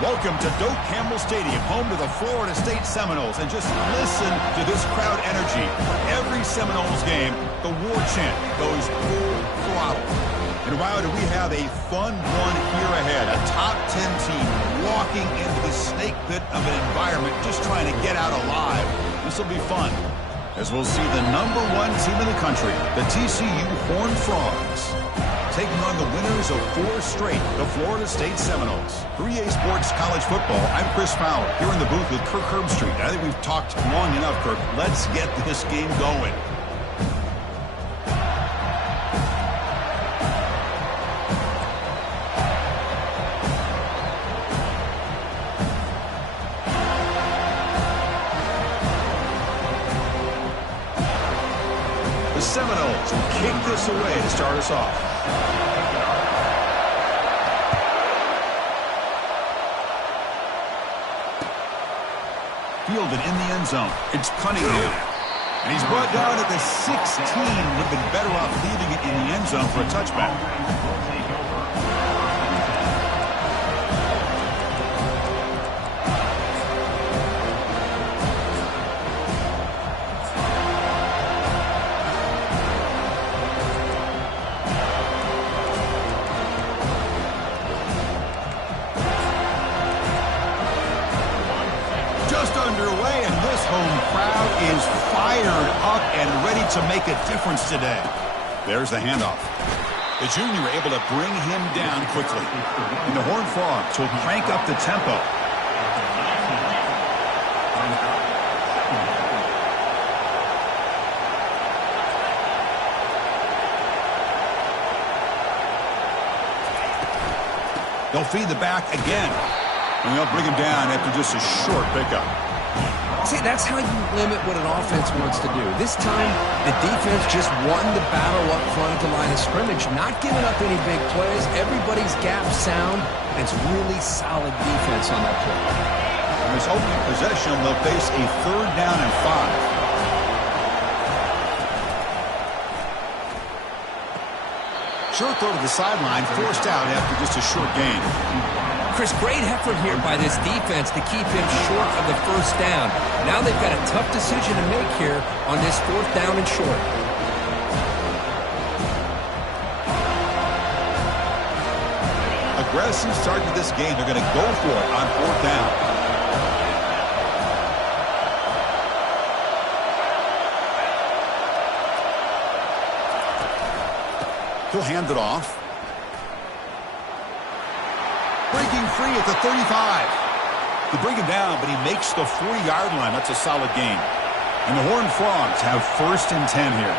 Welcome to Doak Campbell Stadium, home to the Florida State Seminoles. And just listen to this crowd energy. For every Seminoles game, the war chant goes full throttle. And wow, do we have a fun one here ahead. A top 10 team walking into the snake pit of an environment just trying to get out alive. This will be fun, as we'll see the #1 team in the country, the TCU Horned Frogs, taking on the winners of 4 straight, the Florida State Seminoles. 3A Sports College Football, I'm Chris Fowler, here in the booth with Kirk Herbstreit. I think we've talked long enough, Kirk. Let's get this game going. The Seminoles will kick this away to start us off. Fielded in the end zone. It's Cunningham. And he's brought down at the 16. Would have been better off leaving it in the end zone for a touchback. Underway, and this home crowd is fired up and ready to make a difference today. There's the handoff. The junior able to bring him down quickly. And the Horned Frogs will crank up the tempo. They'll feed the back again. And they'll bring him down after just a short pickup. See, that's how you limit what an offense wants to do. This time, the defense just won the battle up front at the line of scrimmage, not giving up any big plays. Everybody's gap sound, and it's really solid defense on that play. On this opening possession, they'll face a 3rd down and 5. Short throw to the sideline, forced out after just a short gain. Chris, great effort here by this defense to keep him short of the 1st down. Now they've got a tough decision to make here on this 4th down and short. Aggressive start to this game. They're going to go for it on 4th down. He'll hand it off. Breaking free at the 35. They bring him down, but he makes the 4-yard line. That's a solid gain. And the Horned Frogs have 1st and 10 here.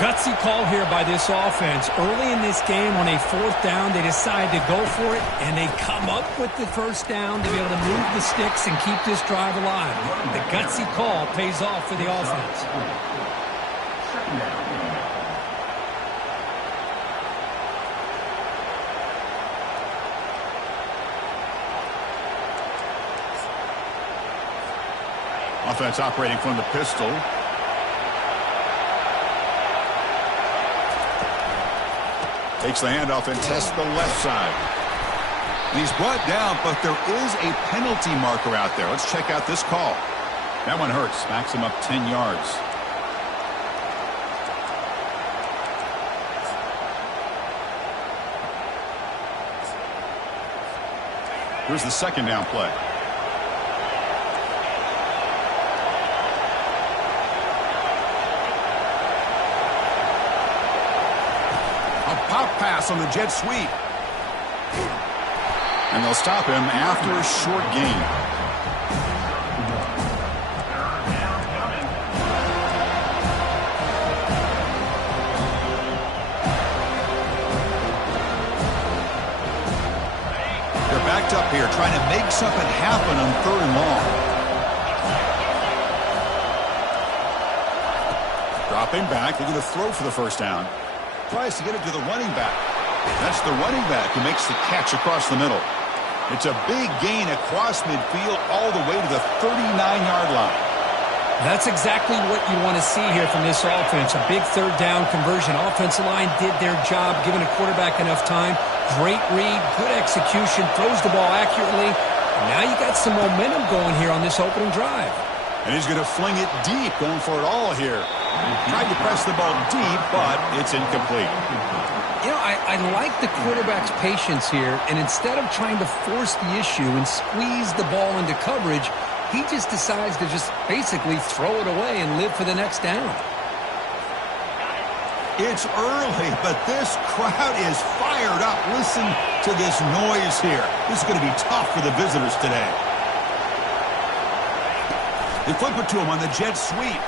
Gutsy call here by this offense. Early in this game, on a 4th down, they decide to go for it, and they come up with the 1st down to be able to move the sticks and keep this drive alive. The gutsy call pays off for the offense. Offense operating from the pistol. Takes the handoff and tests the left side. And he's brought down, but there is a penalty marker out there. Let's check out this call. That one hurts. Backs him up 10 yards. Here's the 2nd down play. Pop pass on the jet sweep. And they'll stop him after a short gain. They're backed up here trying to make something happen on 3rd and long. Dropping back. They're going to throw for the 1st down. Tries to get it to the running back. That's the running back who makes the catch across the middle. It's a big gain across midfield all the way to the 39-yard line. That's exactly what you want to see here from this offense. A big 3rd down conversion. Offensive line did their job, giving a quarterback enough time. Great read, good execution, throws the ball accurately, Now you got some momentum going here on this opening drive. And he's going to fling it deep, going for it all here. Tried to press the ball deep, but it's incomplete. You know, I like the quarterback's patience here, and instead of trying to force the issue and squeeze the ball into coverage, he just decides to just basically throw it away and live for the next down. It's early, but this crowd is fired up. Listen to this noise here. This is going to be tough for the visitors today. They flip it to him on the jet sweep.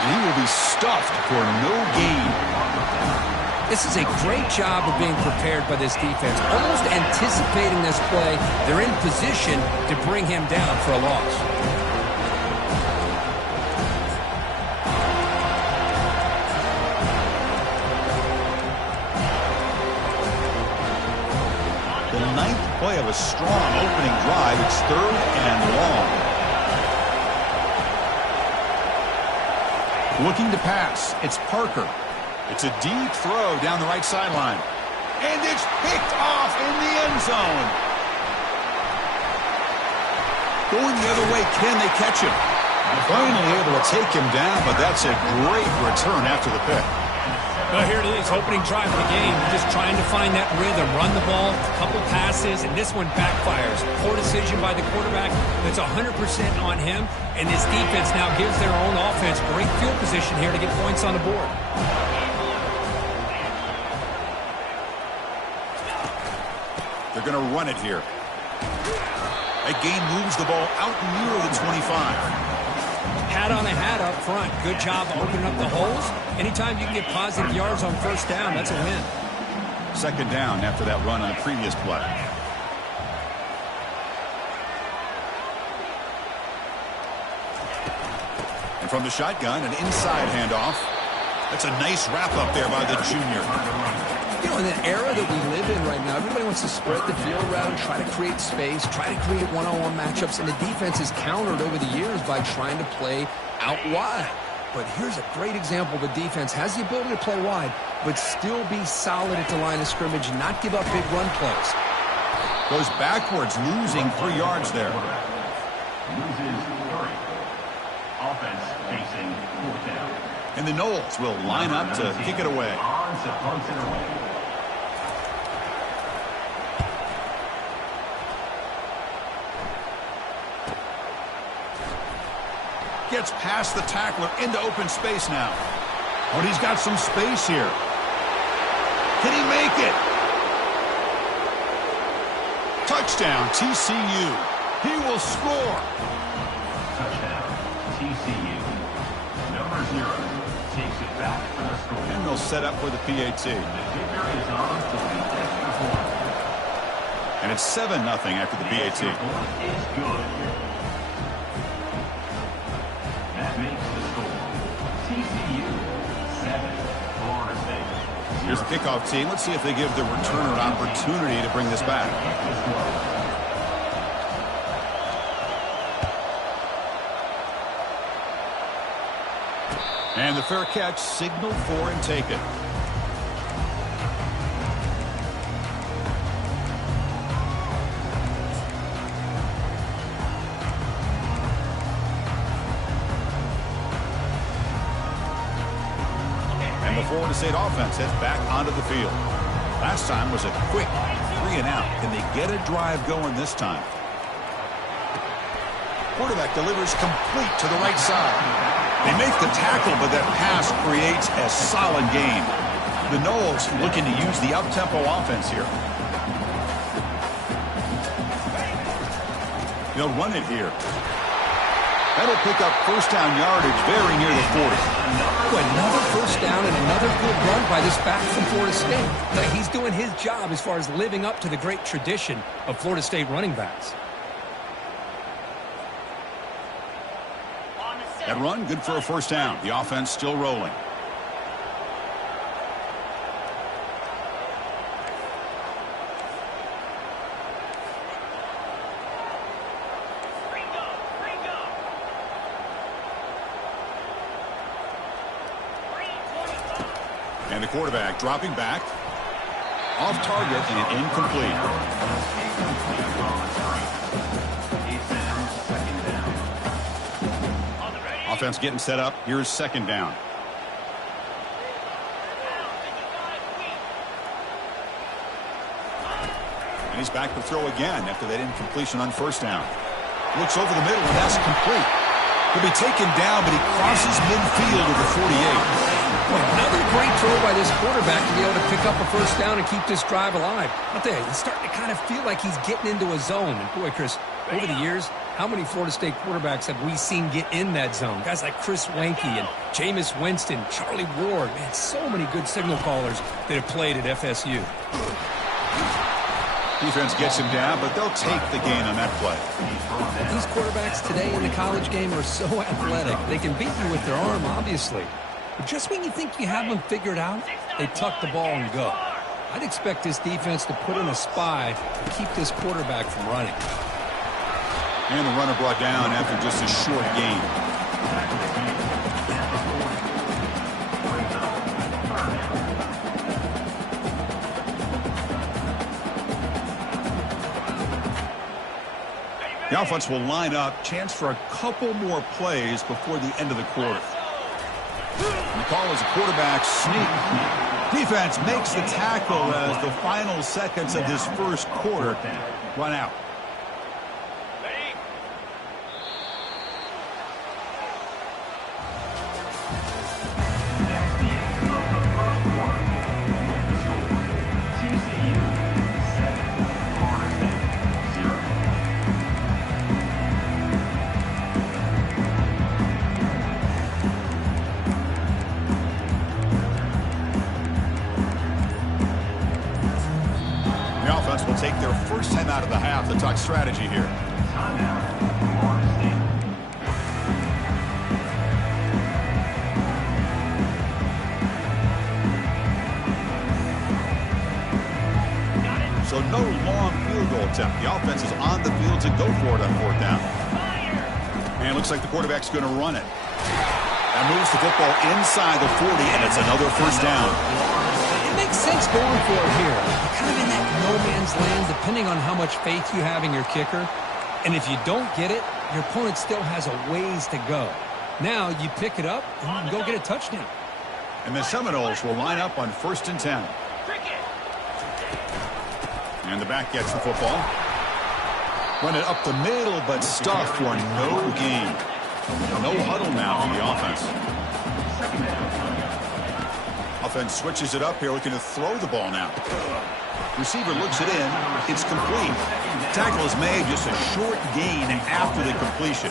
And he will be stuffed for no gain. This is a great job of being prepared by this defense. Almost anticipating this play, they're in position to bring him down for a loss. The ninth play of a strong opening drive. It's 3rd and long. Looking to pass. It's Parker. It's a deep throw down the right sideline. And it's picked off in the end zone. Going the other way, can they catch him? Finally able to take him down, but that's a great return after the pick. Well, here it is, opening drive of the game. Just trying to find that rhythm, run the ball, a couple passes, and this one backfires. Poor decision by the quarterback. That's 100% on him, and this defense now gives their own offense great field position here to get points on the board. They're going to run it here. That gain moves the ball out near the 25. Hat on a hat up front. Good job opening up the holes. Anytime you can get positive yards on first down, that's a win. 2nd down after that run on the previous play. And from the shotgun, an inside handoff. That's a nice wrap up there by the junior. You know, in the era that we live in right now, everybody wants to spread the field around, try to create space, try to create one-on-one matchups, and the defense is countered over the years by trying to play out wide. But here's a great example. The defense has the ability to play wide, but still be solid at the line of scrimmage, not give up big run plays. Goes backwards, losing 3 yards there. Loses 3. Offense facing 4th down. And the Knowles will line up to kick it away. Punts it away. Gets past the tackler into open space now. Oh, and he's got some space here. Can he make it? Touchdown, TCU. He will score. Touchdown, TCU. Number 0 takes it back for the score. And they'll set up for the PAT. The kicker is on to the extra point. And it's 7-0 after the PAT. Extra point is good. That makes the score. TCU 7, Florida State 0. Here's the kickoff team. Let's see if they give the returner an opportunity to bring this back. And the fair catch signaled for and taken. And the Florida State offense heads back onto the field. Last time was a quick 3-and-out. Can they get a drive going this time? Quarterback delivers complete to the right side. They make the tackle, but that pass creates a solid gain. The Knowles looking to use the up-tempo offense here. They'll run it here. That'll pick up first down yardage very near the 40. Another first down and another good run by this back from Florida State. Like he's doing his job as far as living up to the great tradition of Florida State running backs. That run, good for a first down. The offense still rolling. And the quarterback dropping back. Off target and incomplete. Offense getting set up. Here's second down. And he's back to throw again after that incompletion on first down. Looks over the middle, and that's complete. He'll be taken down, but he crosses midfield at the 48. Another great throw by this quarterback to be able to pick up a first down and keep this drive alive. I'll tell you, he's starting to kind of feel like he's getting into a zone. And boy, Chris, over the years, how many Florida State quarterbacks have we seen get in that zone? Guys like Chris Wenke and Jameis Winston, Charlie Ward. Man, so many good signal callers that have played at FSU. Defense gets him down, but they'll take the gain on that play. These quarterbacks today in the college game are so athletic. They can beat you with their arm, obviously. But just when you think you have them figured out, they tuck the ball and go. I'd expect this defense to put in a spy to keep this quarterback from running. And the runner brought down after just a short gain. The offense will line up. Chance for a couple more plays before the end of the quarter. And the call is a quarterback sneak. Defense makes the tackle as the final seconds of this first quarter run out. Take their first time out of the half. The talk strategy here. So no long field goal attempt. The offense is on the field to go for it on fourth down. And it looks like the quarterback's going to run it. That moves the football inside the 40, and it's another first down. Makes sense going for it here. You're kind of in that no man's land depending on how much faith you have in your kicker. And if you don't get it, your opponent still has a ways to go. Now you pick it up and you can go get a touchdown. And the Seminoles will line up on 1st and 10. And the back gets the football. Run it up the middle, but stuffed for no gain. No huddle now for the offense. Offense switches it up here, looking to throw the ball now. Receiver looks it in. It's complete. Tackle is made, just a short gain after the completion.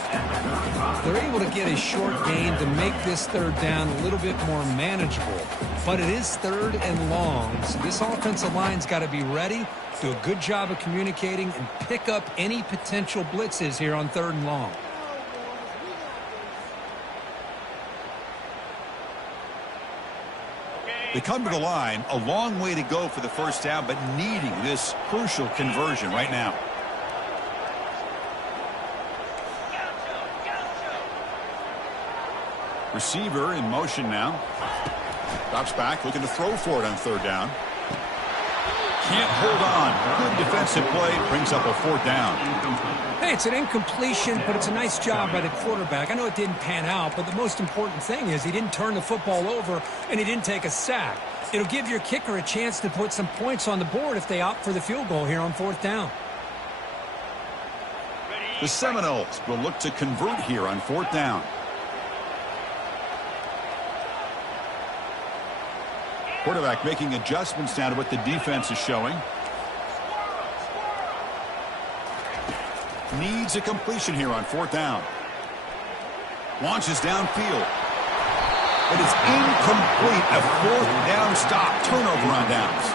They're able to get a short gain to make this third down a little bit more manageable. But it is third and long, so this offensive line's got to be ready, do a good job of communicating, and pick up any potential blitzes here on third and long. They come to the line, a long way to go for the first down, but needing this crucial conversion right now. Receiver in motion now. Drops back, looking to throw for it on third down. Can't hold on. Good defensive play, brings up a fourth down. Hey, it's an incompletion, but it's a nice job by the quarterback. I know it didn't pan out, but the most important thing is he didn't turn the football over and he didn't take a sack. It'll give your kicker a chance to put some points on the board if they opt for the field goal here on fourth down. The Seminoles will look to convert here on fourth down. Quarterback making adjustments now to what the defense is showing. Needs a completion here on fourth down. Launches downfield. But it's incomplete. A fourth down stop. Turnover on downs.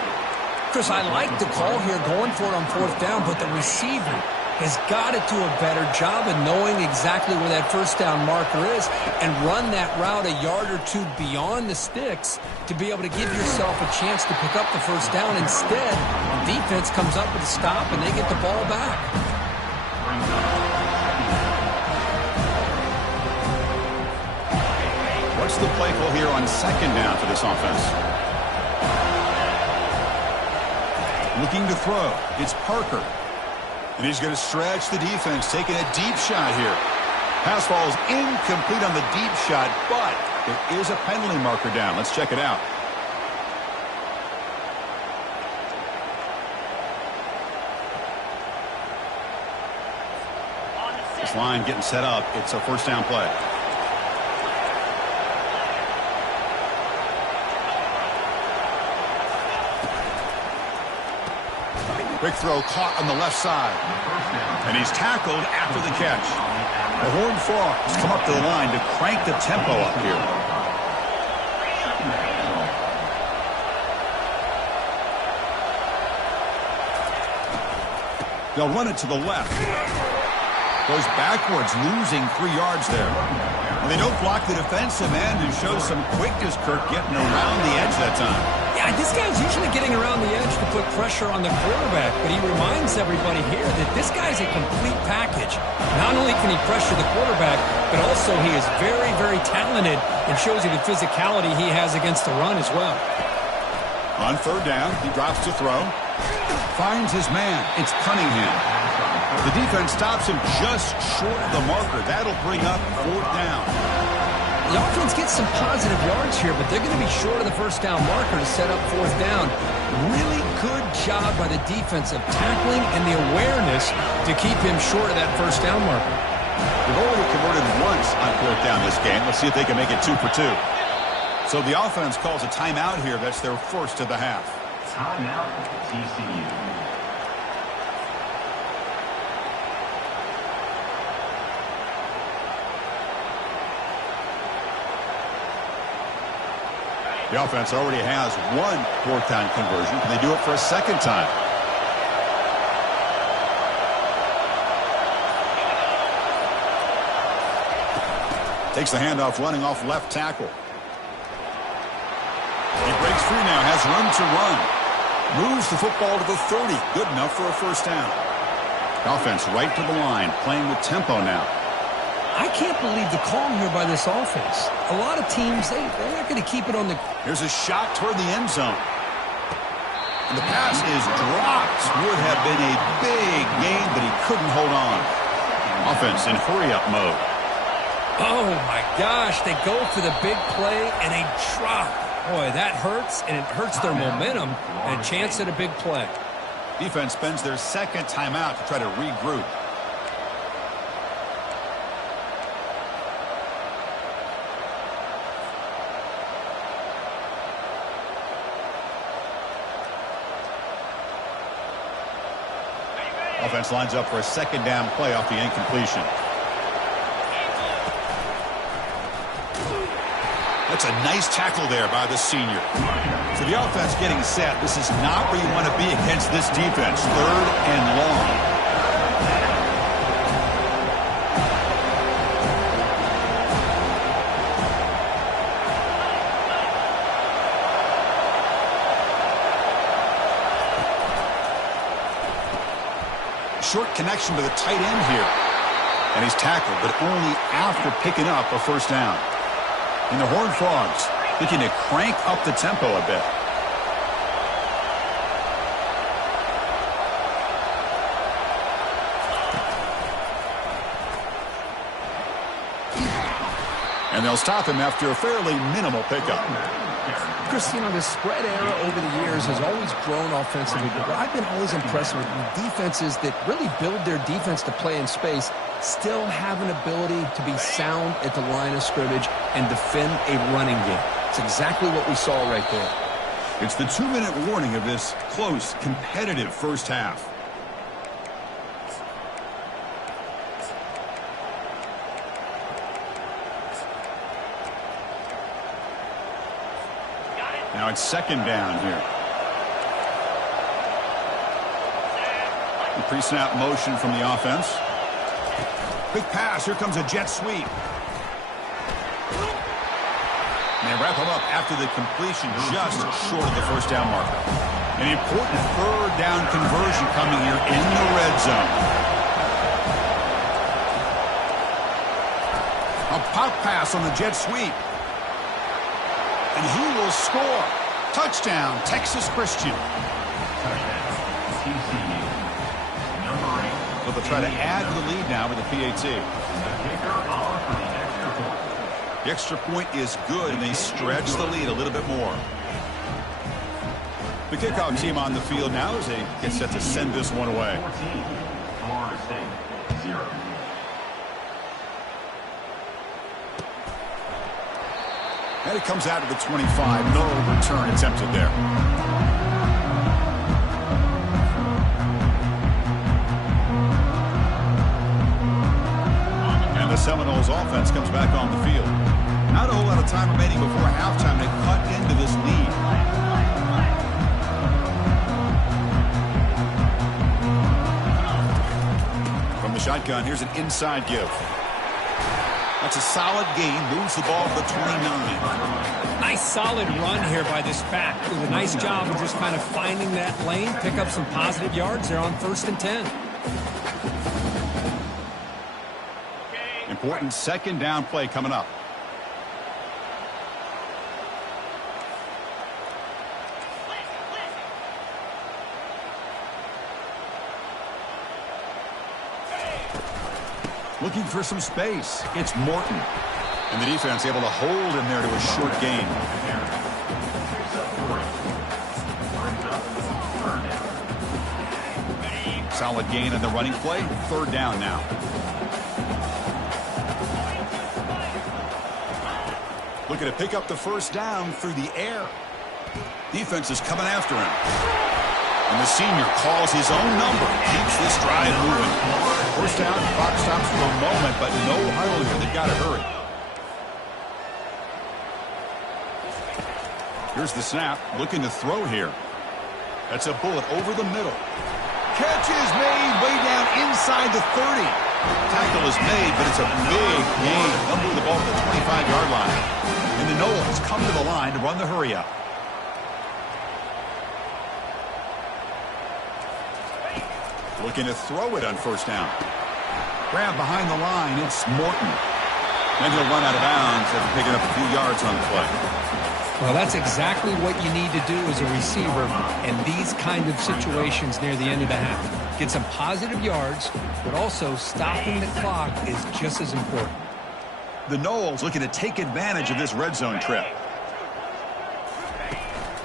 Chris, I like the call here going for it on fourth down, but the receiver has got to do a better job of knowing exactly where that first down marker is and run that route a yard or two beyond the sticks to be able to give yourself a chance to pick up the first down. Instead, the defense comes up with a stop and they get the ball back. What's the play call here on second down for this offense? Looking to throw. It's Parker. And he's going to stretch the defense, taking a deep shot here. Pass falls incomplete on the deep shot, but there is a penalty marker down. Let's check it out. This line getting set up. It's a first down play. Quick throw caught on the left side. And he's tackled after the catch. The Horned Frogs come up to the line to crank the tempo up here. They'll run it to the left. Goes backwards, losing 3 yards there. Well, they don't block the defensive end and show some quickness, Kirk, getting around the edge that time. Yeah, this guy's usually getting around the edge to put pressure on the quarterback, but he reminds everybody here that this guy's a complete package. Not only can he pressure the quarterback, but also he is very, very talented and shows you the physicality he has against the run as well. On third down, he drops to throw. Finds his man. It's Cunningham. The defense stops him just short of the marker. That'll bring up fourth down. The offense gets some positive yards here, but they're going to be short of the first down marker to set up fourth down. Really good job by the defense of tackling and the awareness to keep him short of that first down marker. They've already converted once on fourth down this game. Let's see if they can make it 2 for 2. So the offense calls a timeout here. That's their first of the half. Timeout, TCU. The offense already has one fourth down conversion. Can they do it for a second time? Takes the handoff, running off left tackle. He breaks free now, has room to run. Moves the football to the 30. Good enough for a first down. The offense right to the line, playing with tempo now. I can't believe the call here by this offense. A lot of teams, they're not going to keep it on the... Here's a shot toward the end zone. And the pass is dropped. Would have been a big gain, but he couldn't hold on. Offense in hurry-up mode. Oh, my gosh. They go for the big play, and they drop. Boy, that hurts, and it hurts their momentum and a chance at a big play. Defense spends their second timeout to try to regroup. Offense lines up for a second down play off the incompletion. That's a nice tackle there by the senior. So the offense getting set. This is not where you want to be against this defense. Third and long. Short connection to the tight end here. And he's tackled, but only after picking up a first down. And the Horned Frogs looking to crank up the tempo a bit. And they'll stop him after a fairly minimal pickup. Chris, you know, the spread era over the years has always grown offensively, but I've been always impressed with defenses that really build their defense to play in space, still have an ability to be sound at the line of scrimmage and defend a running game. It's exactly what we saw right there. It's the 2-minute warning of this close, competitive first half. Now it's second down here. The pre-snap motion from the offense. Quick pass. Here comes a jet sweep. And they wrap him up after the completion just short of the first down marker. An important third down conversion coming here in the red zone. A pop pass on the jet sweep. And he will score. Touchdown, Texas Christian. Touchdown, TCU. Number 8. So they'll try to add to the lead now with the PAT. The kicker The extra point is good, and they stretch the lead a little bit more. The kickoff team on the field now as they get set to send this one away. 14, Florida State, 0. And it comes out of the 25. No return attempted there. And the Seminoles offense comes back on the field. Not a whole lot of time remaining before halftime to cut into this lead. From the shotgun, here's an inside give. That's a solid gain, moves the ball to the 29. Nice solid run here by this back. Did a nice job of just kind of finding that lane, pick up some positive yards there on 1st and 10. Important second down play coming up. Looking for some space. It's Morton. And the defense able to hold him there to a short gain. Solid gain on the running play. 3rd down now. Looking to pick up the 1st down through the air. Defense is coming after him. And the senior calls his own number. Keeps this drive moving. 1st down, clock stops for a moment, but no huddle here. They've got to hurry. Here's the snap. Looking to throw here. That's a bullet over the middle. Catch is made way down inside the 30. Tackle is made, but it's a big gain. They'll move the ball to the 25-yard line. And the Noles come to the line to run the hurry up. Looking to throw it on 1st down. Grab behind the line. It's Morton. And he'll run out of bounds after picking up a few yards on the play. Well, that's exactly what you need to do as a receiver in these kind of situations near the end of the half. Get some positive yards, but also stopping the clock is just as important. The Noles looking to take advantage of this red zone trip.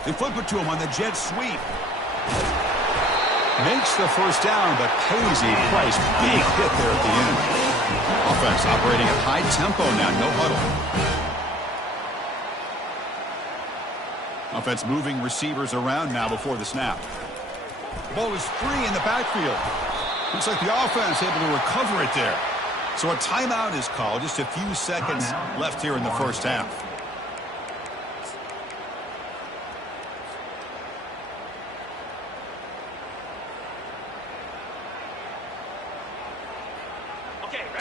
They flip it to him on the jet sweep. Makes the 1st down, but pays a price. Big hit there at the end. Offense operating at high tempo now. No huddle. Offense moving receivers around now before the snap. Ball is free in the backfield. Looks like the offense able to recover it there. So a timeout is called. Just a few seconds left here in the 1st half.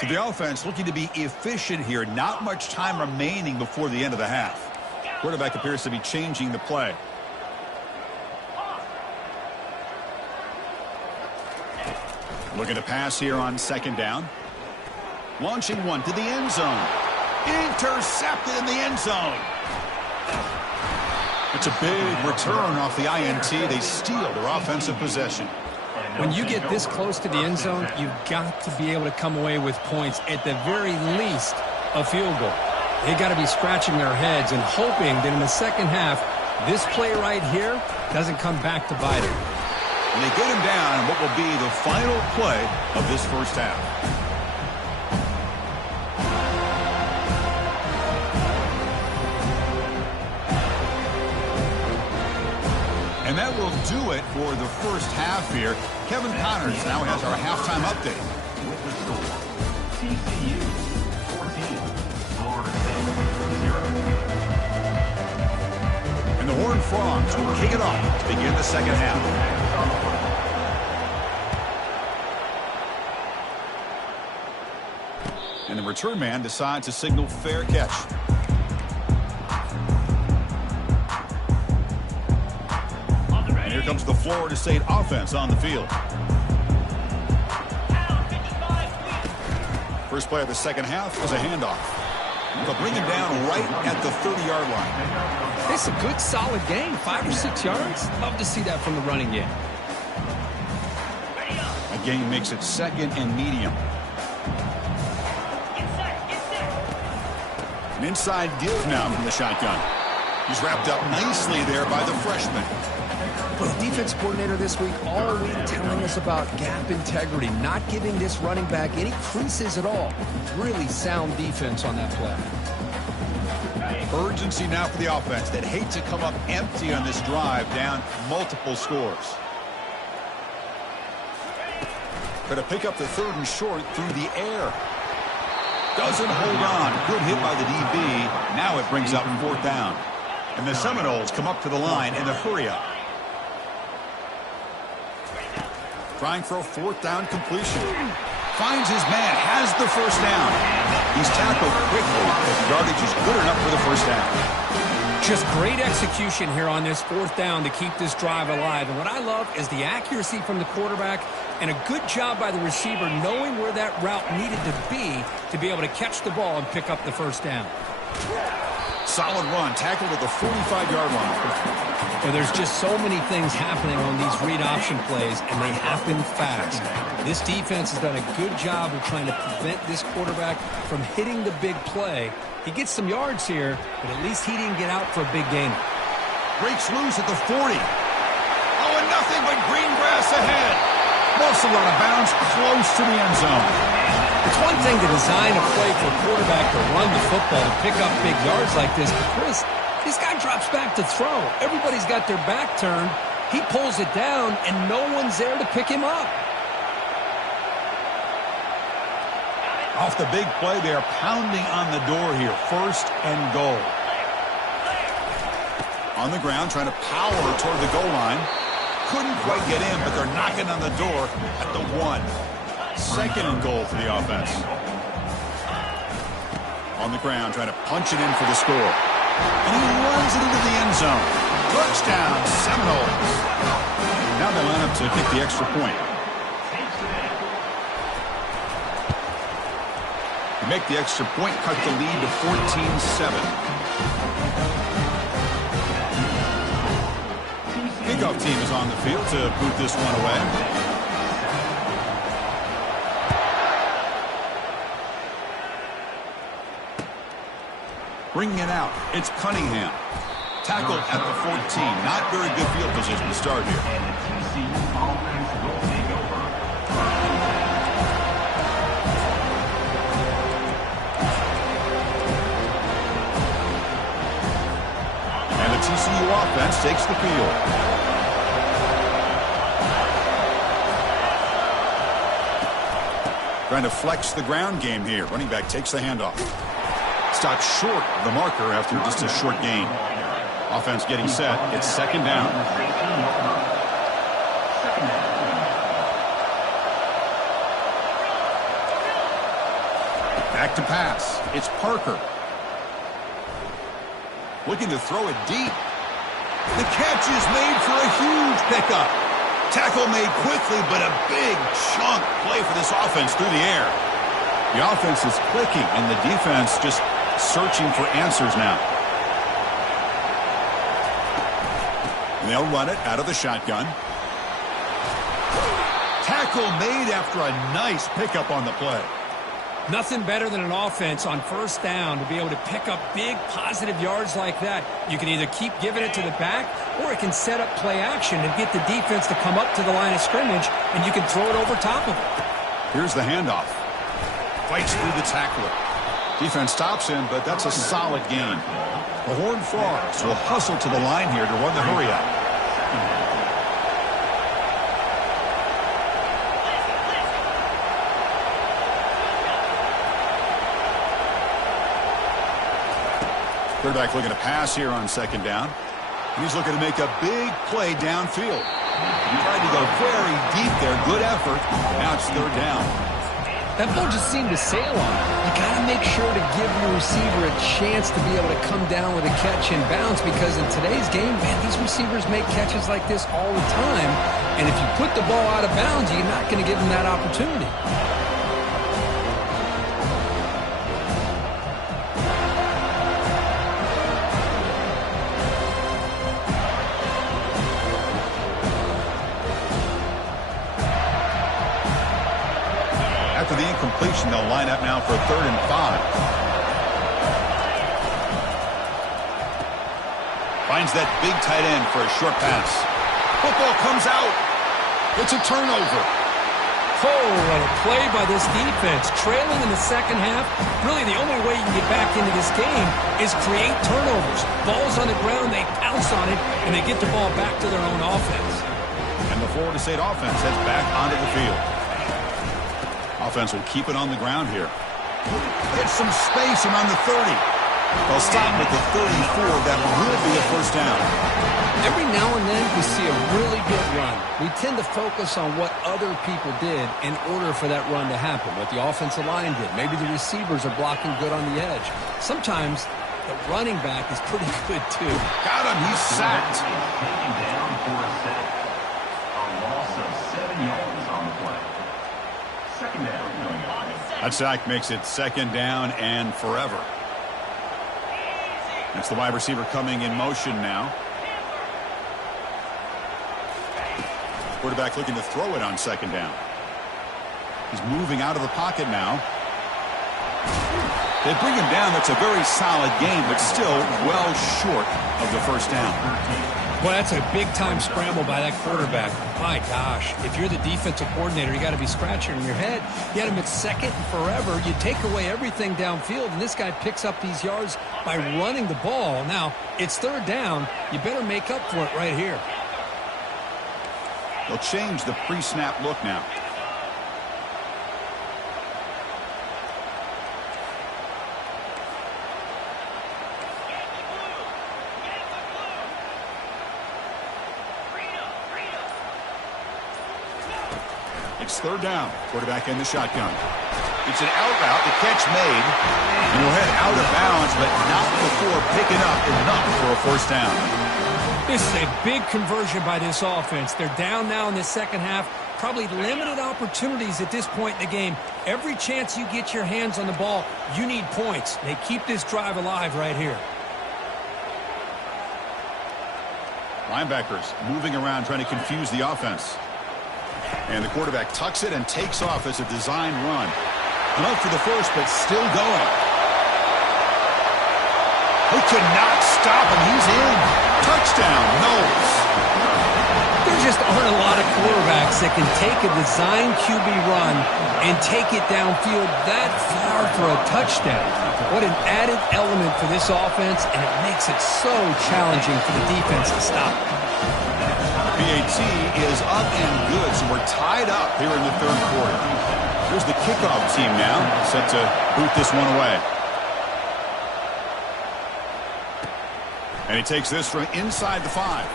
So the offense looking to be efficient here. Not much time remaining before the end of the half. Quarterback appears to be changing the play. Looking to pass here on 2nd down. Launching one to the end zone. Intercepted in the end zone. It's a big return off the INT. They steal their offensive possession. When you get this close to the end zone, you've got to be able to come away with points, at the very least, a field goal. They got to be scratching their heads and hoping that in the 2nd half, this play right here doesn't come back to bite them. And they get him down in what will be the final play of this 1st half. And that will do it for the 1st half here. Kevin Connors now has our halftime update. With the score, TCU 14, Florida State 0. And the Horned Frogs will kick it off to begin the 2nd half. And the return man decides to signal fair catch. And here comes the Florida State offense on the field. First play of the 2nd half was a handoff. They'll bring him down right at the 30-yard line. It's a good, solid gain. 5 or 6 yards. Love to see that from the running game. A gain makes it 2nd and medium. An inside give now from the shotgun. He's wrapped up nicely there by the freshman. Well, the defense coordinator this week all week telling us about gap integrity, not giving this running back any creases at all. Really sound defense on that play. Urgency now for the offense that hate to come up empty on this drive, down multiple scores. Going to pick up the 3rd and short through the air. Doesn't hold on. Good hit by the DB. Now it brings up 4th down. And the Seminoles come up to the line in the hurry-up. Trying for a 4th down completion. Finds his man, has the 1st down. He's tackled quickly. Yardage is good enough for the 1st down. Just great execution here on this 4th down to keep this drive alive. And what I love is the accuracy from the quarterback and a good job by the receiver knowing where that route needed to be able to catch the ball and pick up the 1st down. Solid run, tackled at the 45-yard line. Well, there's just so many things happening on these read option plays, and they happen fast. This defense has done a good job of trying to prevent this quarterback from hitting the big play. He gets some yards here, but at least he didn't get out for a big gain. Breaks loose at the 40. Oh, and nothing but green grass ahead. Muscled out of bounds close to the end zone. It's one thing to design a play for a quarterback to run the football to pick up big yards like this, but Chris, this guy drops back to throw. Everybody's got their back turned. He pulls it down, and no one's there to pick him up. Off the big play, they are pounding on the door here. 1st and goal. On the ground, trying to power toward the goal line. Couldn't quite get in, but they're knocking on the door at the 1. 2nd and goal for the offense. On the ground, trying to punch it in for the score. And he runs it into the end zone. Touchdown, Seminoles. Now they line up to kick the extra point. To make the extra point, cut the lead to 14-7. Kickoff team is on the field to boot this one away. Bringing it out, it's Cunningham. Tackle at the 14. Not very good field position to start here. And the TCU offense takes the field. Trying to flex the ground game here. Running back takes the handoff. Stopped short of the marker after just a short gain. Offense getting set. It's 2nd down. Back to pass. It's Parker. Looking to throw it deep. The catch is made for a huge pickup. Tackle made quickly, but a big chunk play for this offense through the air. The offense is clicking, and the defense just searching for answers now. And they'll run it out of the shotgun. Tackle made after a nice pickup on the play. Nothing better than an offense on 1st down to be able to pick up big positive yards like that. You can either keep giving it to the back, or it can set up play action and get the defense to come up to the line of scrimmage, and you can throw it over top of it. Here's the handoff. Fights through the tackler. Defense stops him, but that's a solid gain. The Horned Frogs will hustle to the line here to run the hurry-up. Quarterback looking to pass here on 2nd down. He's looking to make a big play downfield. He tried to go very deep there. Good effort. Now it's 3rd down. That ball just seemed to sail on him. You got to make sure to give your receiver a chance to be able to come down with a catch and bounce, because in today's game, man, these receivers make catches like this all the time. And if you put the ball out of bounds, you're not going to give them that opportunity. After the incompletion, they'll line up now for 3rd and 5. Finds that big tight end for a short pass. Football comes out. It's a turnover. Oh, what a play by this defense. Trailing in the second half, really the only way you can get back into this game is create turnovers. Ball's on the ground, they pounce on it, and they get the ball back to their own offense. And the Florida State offense heads back onto the field. Offense will keep it on the ground here. Get some space around the 30. They'll stop at the 34. That will be a first down. Every now and then we see a really good run. We tend to focus on what other people did in order for that run to happen, what the offensive line did. Maybe the receivers are blocking good on the edge. Sometimes the running back is pretty good too. Got him. He's sacked. Taken down for a sack. A loss of 7 yards on the play. Second down. That sack makes it second down and forever. That's the wide receiver coming in motion now. Quarterback looking to throw it on second down. He's moving out of the pocket now. They bring him down. That's a very solid game, but still well short of the first down. Well, that's a big-time scramble by that quarterback. My gosh, if you're the defensive coordinator, you got to be scratching your head. You had him at second and forever. You take away everything downfield, and this guy picks up these yards by running the ball. Now, it's third down. You better make up for it right here. They'll change the pre-snap look now. It's third down. Quarterback in the shotgun. It's an out route. The catch made. And he'll head out of bounds, but not before picking up enough for a first down. This is a big conversion by this offense. They're down now in the second half. Probably limited opportunities at this point in the game. Every chance you get your hands on the ball, you need points. They keep this drive alive right here. Linebackers moving around, trying to confuse the offense. And the quarterback tucks it and takes off as a design run. Enough for the first, but still going. They cannot stop him. He's in. Touchdown, Knowles. There just aren't a lot of quarterbacks that can take a design QB run and take it downfield that far for a touchdown. What an added element for this offense, and it makes it so challenging for the defense to stop. PAT is up and good, so we're tied up here in the third quarter. Here's the kickoff team now, set to boot this one away. And he takes this from inside the 5.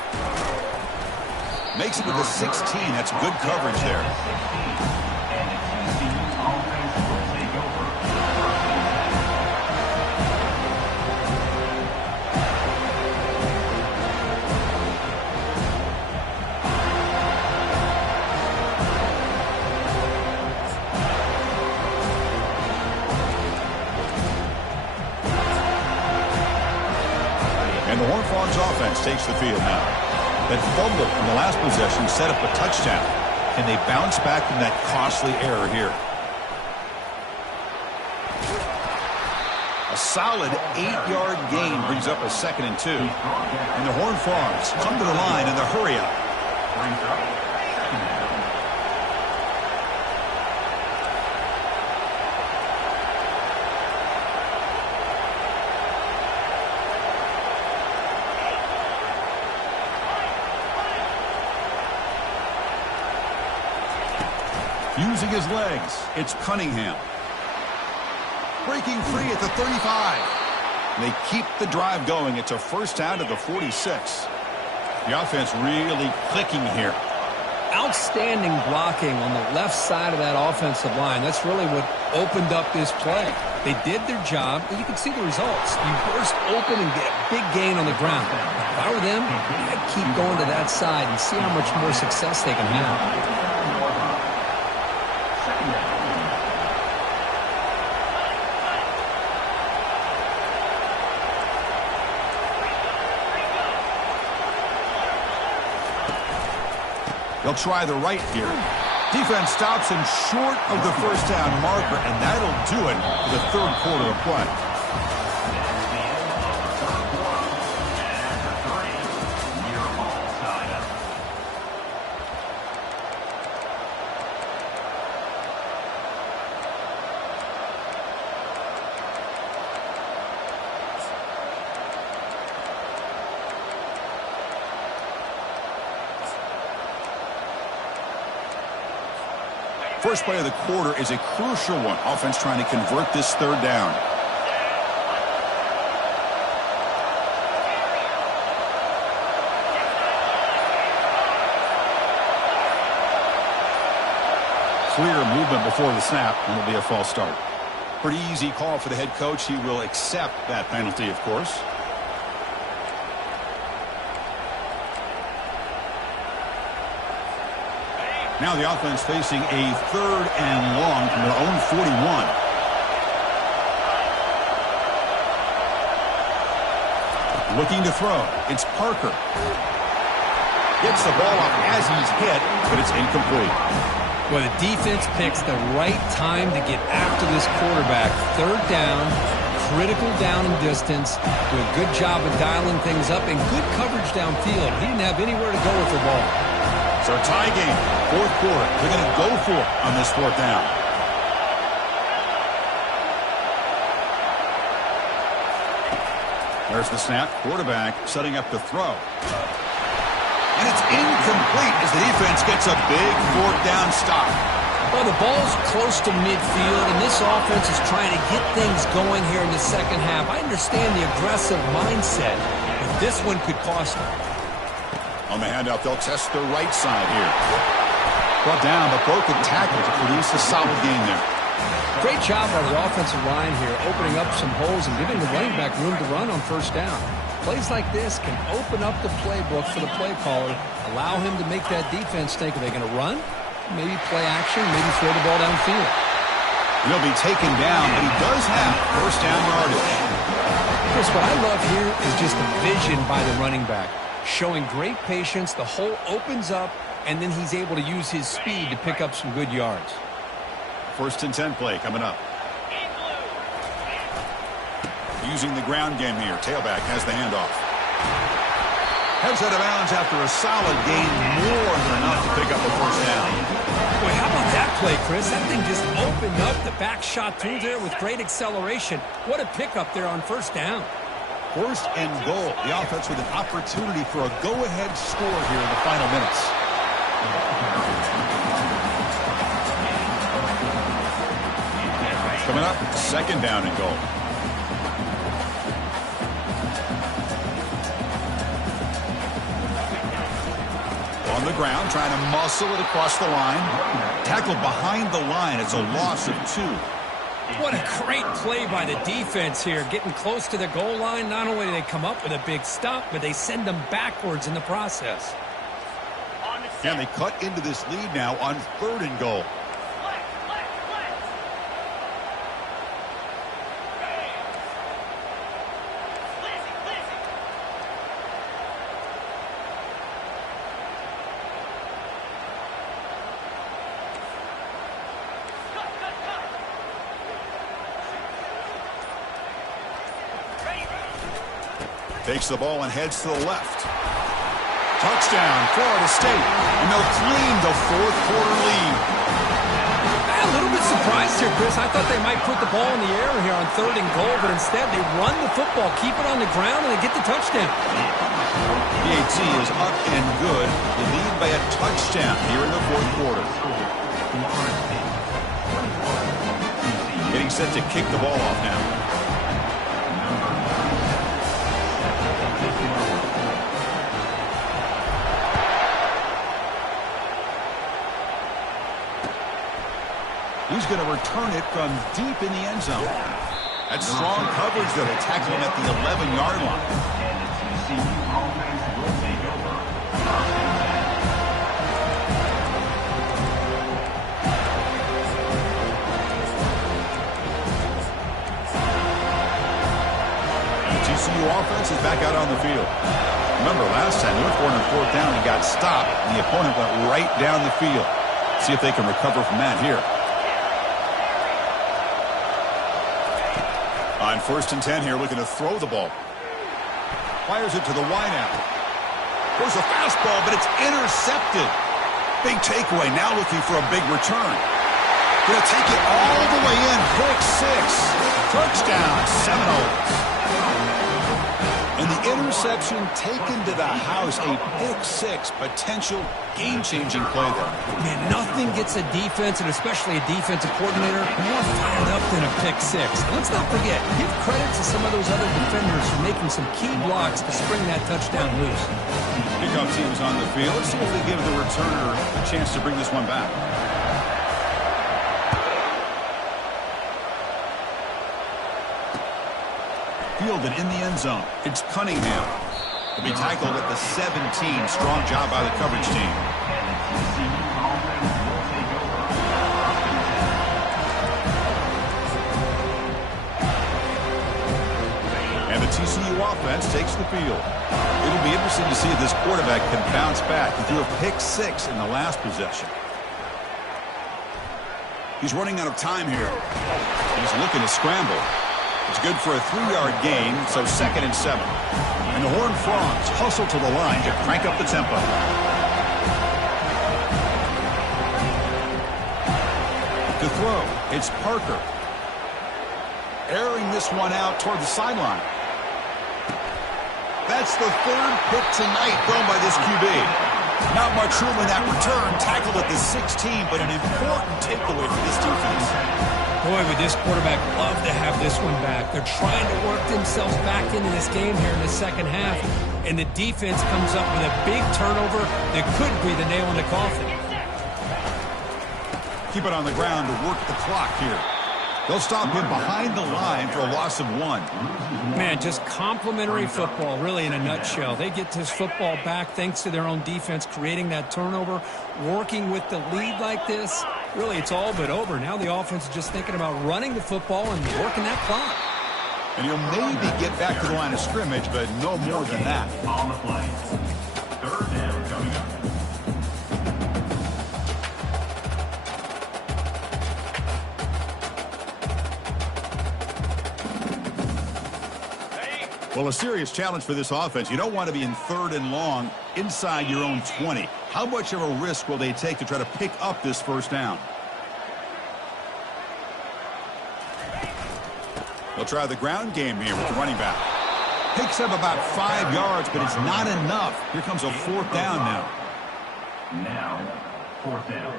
Makes it to the 16. That's good coverage there. And the Horned Frogs offense takes the field now. That fumble in the last possession set up a touchdown. Can they bounce back from that costly error here? A solid 8-yard gain brings up a 2nd and 2. And the Horned Frogs come to the line in the hurry up. Using his legs, it's Cunningham. Breaking free at the 35. They keep the drive going. It's a first down to the 46. The offense really clicking here. Outstanding blocking on the left side of that offensive line. That's really what opened up this play. They did their job, and you can see the results. You burst open and get a big gain on the ground. If I were them, I'd keep going to that side and see how much more success they can have. They'll try the right here. Defense stops him short of the first down marker, and that'll do it for the third quarter of play. First play of the quarter is a crucial one. Offense trying to convert this third down. Clear movement before the snap, and it'll be a false start. Pretty easy call for the head coach. He will accept that penalty, of course. Now the offense facing a 3rd and long from their own 41. Looking to throw. It's Parker. Gets the ball off as he's hit, but it's incomplete. Well, the defense picks the right time to get after this quarterback. 3rd down, critical down and distance. Do a good job of dialing things up and good coverage downfield. He didn't have anywhere to go with the ball. So a tie game, 4th quarter. They're going to go for it on this 4th down. There's the snap. Quarterback setting up the throw. And it's incomplete as the defense gets a big 4th down stop. Well, the ball's close to midfield, and this offense is trying to get things going here in the second half. I understand the aggressive mindset, but this one could cost them. On the handout, they'll test the right side here. Brought down, but broken tackle to produce a solid game there. Great job by the offensive line here, opening up some holes and giving the running back room to run on 1st down. Plays like this can open up the playbook for the play caller, allow him to make that defense think, are they going to run? Maybe play action, maybe throw the ball downfield. He'll be taken down, but he does have 1st down yardage. Chris, what I love here is just the vision by the running back. Showing great patience, the hole opens up, and then he's able to use his speed to pick up some good yards. 1st and 10 play coming up. Using the ground game here. Tailback has the handoff. Heads out of bounds after a solid gain, more than enough to pick up a 1st down. Boy, how about that play, Chris? That thing just opened up. The back shot through there with great acceleration. What a pickup there on 1st down. 1st and goal. The offense with an opportunity for a go-ahead score here in the final minutes. Coming up, 2nd down and goal. On the ground, trying to muscle it across the line. Tackled behind the line. It's a loss of 2. What a great play by the defense here, getting close to the goal line. Not only do they come up with a big stop, but they send them backwards in the process. And they cut into this lead now on 3rd and goal. Takes the ball and heads to the left. Touchdown, Florida State. And they'll claim the 4th quarter lead. A little bit surprised here, Chris. I thought they might put the ball in the air here on 3rd and goal, but instead they run the football, keep it on the ground, and they get the touchdown. PAT is up and good. They lead by a touchdown here in the 4th quarter. Getting set to kick the ball off now. He's going to return it from deep in the end zone. That's strong coverage that'll tackle him at the 11-yard line. The TCU offense is back out on the field. Remember, last time they were going on 4th down and got stopped, and the opponent went right down the field. See if they can recover from that here. On 1st and 10 here, looking to throw the ball. Fires it to the wideout. There's a fastball, but it's intercepted. Big takeaway, now looking for a big return. Going to take it all the way in. Pick 6. Touchdown, Seminoles. And the interception taken to the house, a pick-6, potential game-changing play there. Man, nothing gets a defense, and especially a defensive coordinator, more fired up than a pick-6. Let's not forget, give credit to some of those other defenders for making some key blocks to spring that touchdown loose. Kickoff team's on the field. Let's see if they give the returner a chance to bring this one back. Fielded in the end zone. It's Cunningham. He'll be tackled at the 17. Strong job by the coverage team. And the TCU offense takes the field. It'll be interesting to see if this quarterback can bounce back. He threw a pick-6 in the last possession. He's running out of time here. He's looking to scramble. It's good for a 3-yard gain, so 2nd and 7. And the Horned Frogs hustle to the line to crank up the tempo. To throw, it's Parker. Airing this one out toward the sideline. That's the 3rd pick tonight thrown by this QB. Not much room in that return. Tackled at the 16, but an important takeaway for this defense. Boy, would this quarterback love to have this one back. They're trying to work themselves back into this game here in the second half, and the defense comes up with a big turnover that could be the nail in the coffin. Keep it on the ground to work the clock here. They'll stop him behind the line for a loss of 1. Man, just complimentary football, really, in a nutshell. They get this football back thanks to their own defense, creating that turnover, working with the lead like this. Really, it's all but over. Now the offense is just thinking about running the football and working that clock. And he'll maybe get back to the line of scrimmage, but no more than that. On the play. 3rd down coming up. Well, a serious challenge for this offense. You don't want to be in 3rd and long inside your own 20. How much of a risk will they take to try to pick up this 1st down? They'll try the ground game here with the running back. Picks up about 5 yards, but it's not enough. Here comes a 4th down now. Now, 4th down.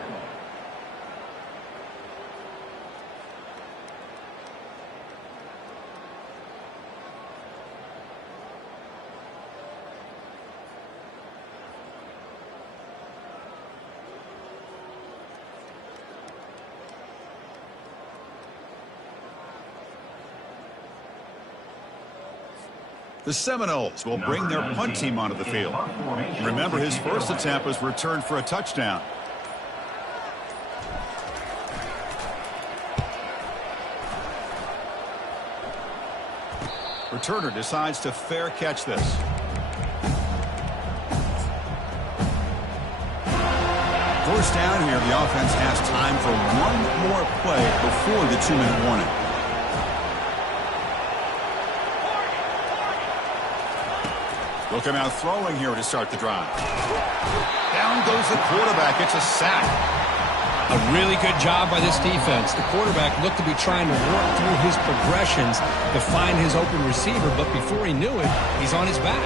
The Seminoles will bring their punt team onto the field. Remember, his first attempt was returned for a touchdown. Returner decides to fair catch this. First down here, the offense has time for one more play before the 2-minute warning. They'll come out throwing here to start the drive. Down goes the quarterback. It's a sack. A really good job by this defense. The quarterback looked to be trying to work through his progressions to find his open receiver, but before he knew it, he's on his back.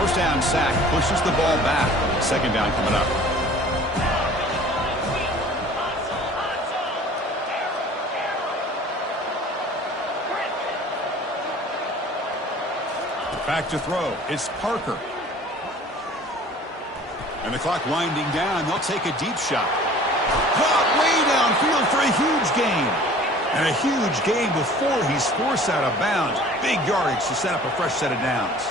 First down sack pushes the ball back. 2nd down coming up. Back to throw. It's Parker. And the clock winding down. They'll take a deep shot. Caught way downfield for a huge gain. And a huge gain before he's forced out of bounds. Big yardage to set up a fresh set of downs.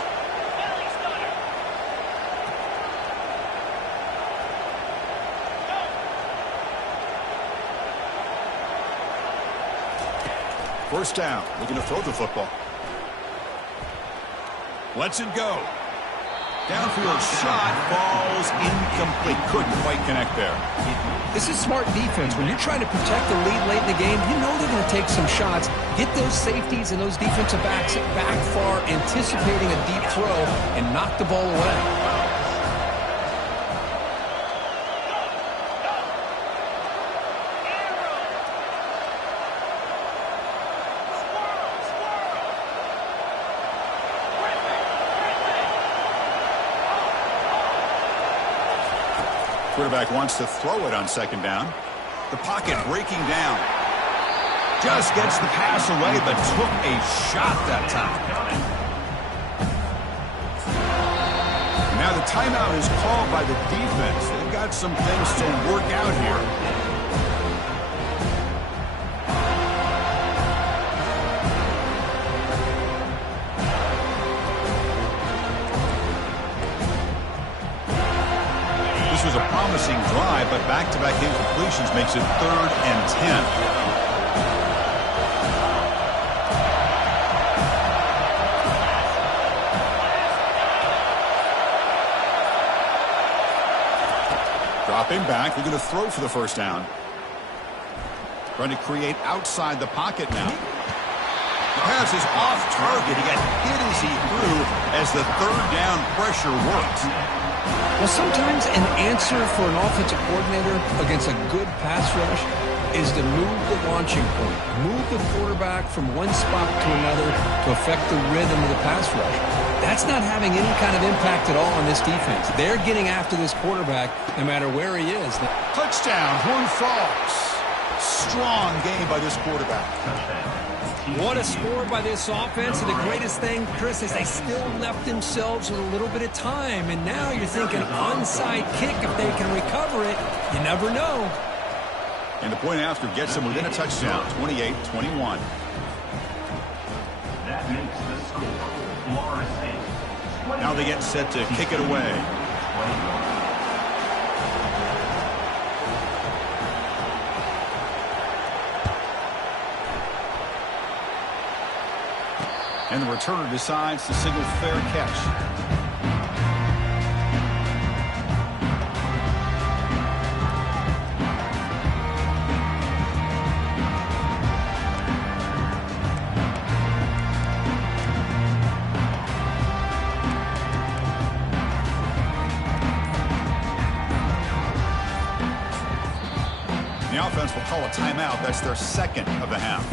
First down, looking to throw the football. Lets it go. Downfield shot falls incomplete. Couldn't quite connect there. This is smart defense. When you're trying to protect the lead late in the game, you know they're going to take some shots. Get those safeties and those defensive backs back far, anticipating a deep throw, and knock the ball away. Quarterback wants to throw it on second down. The pocket breaking down. Just gets the pass away, but took a shot that time. Now the timeout is called by the defense. They've got some things to work out here. This was a promising drive, but back-to-back incompletions makes it 3rd and 10. Dropping back, we're going to throw for the first down. Trying to create outside the pocket now. The pass is off target. He got hit as he threw as the 3rd down pressure worked. Well, sometimes an answer for an offensive coordinator against a good pass rush is to move the launching point, move the quarterback from one spot to another to affect the rhythm of the pass rush. That's not having any kind of impact at all on this defense. They're getting after this quarterback no matter where he is. Touchdown, Horned Frogs. Strong game by this quarterback. What a score by this offense. And the greatest thing, Chris, is they still left themselves with a little bit of time. And now you're thinking onside kick, if they can recover it. You never know. And the point after gets them within a touchdown, 28-21. That makes the score Florida State. Now they get set to kick it away. 21. And the returner decides to signal fair catch. The offense will call a timeout. That's their 2nd of the half.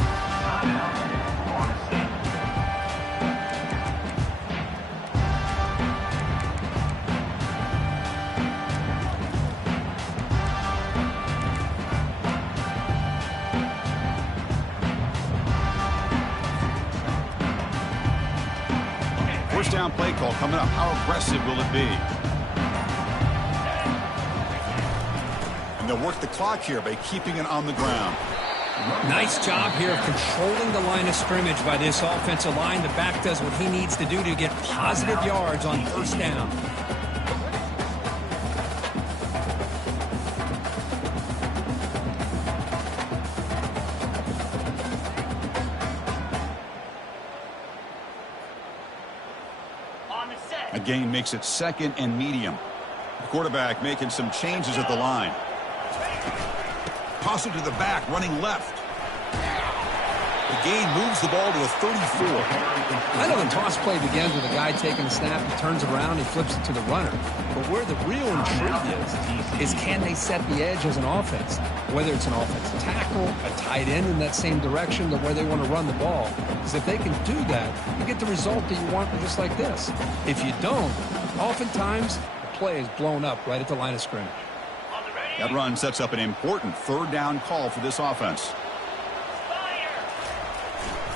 First down play call coming up. How aggressive will it be? And they'll work the clock here by keeping it on the ground. Nice job here of controlling the line of scrimmage by this offensive line. The back does what he needs to do to get positive yards on first down. A gain makes it 2nd and medium. The quarterback making some changes at the line. Toss it to the back, running left. The gain moves the ball to the 34. I know the toss play begins with a guy taking the snap, he turns around, he flips it to the runner. But where the real intrigue is can they set the edge as an offense? Whether it's an offensive tackle, a tight end in that same direction to where they want to run the ball. Because if they can do that, you get the result that you want just like this. If you don't, oftentimes the play is blown up right at the line of scrimmage. That run sets up an important 3rd down call for this offense.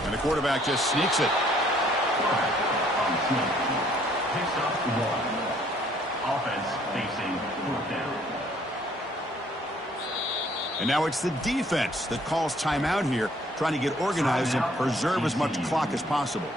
And the quarterback just sneaks it. Picks up 1. Offense facing 4th down. And now it's the defense that calls timeout here, trying to get organized and preserve as much clock as possible.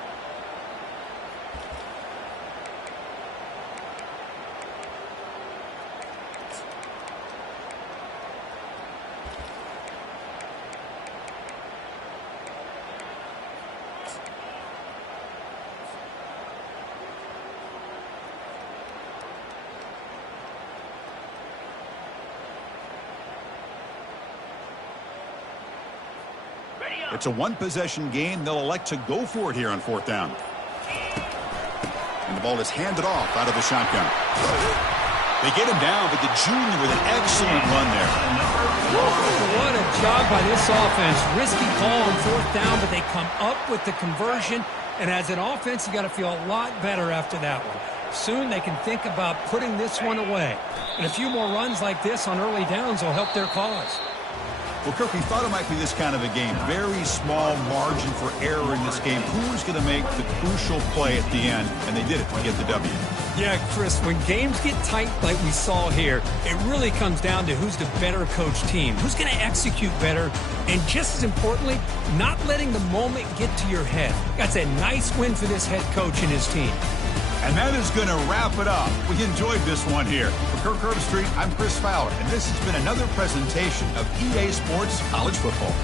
It's a one-possession game. They'll elect to go for it here on 4th down. And the ball is handed off out of the shotgun. They get him down, but the junior with an excellent run there. What a job by this offense. Risky call on 4th down, but they come up with the conversion. And as an offense, you got to feel a lot better after that one. Soon they can think about putting this one away. And a few more runs like this on early downs will help their cause. Well, Kirk, we thought it might be this kind of a game. Very small margin for error in this game. Who was going to make the crucial play at the end? And they did it to get the W. Yeah, Chris, when games get tight like we saw here, it really comes down to who's the better coached team, who's going to execute better, and just as importantly, not letting the moment get to your head. That's a nice win for this head coach and his team. And that is going to wrap it up. We enjoyed this one here. For Kirk Herbstreit, I'm Chris Fowler, and this has been another presentation of EA Sports College Football.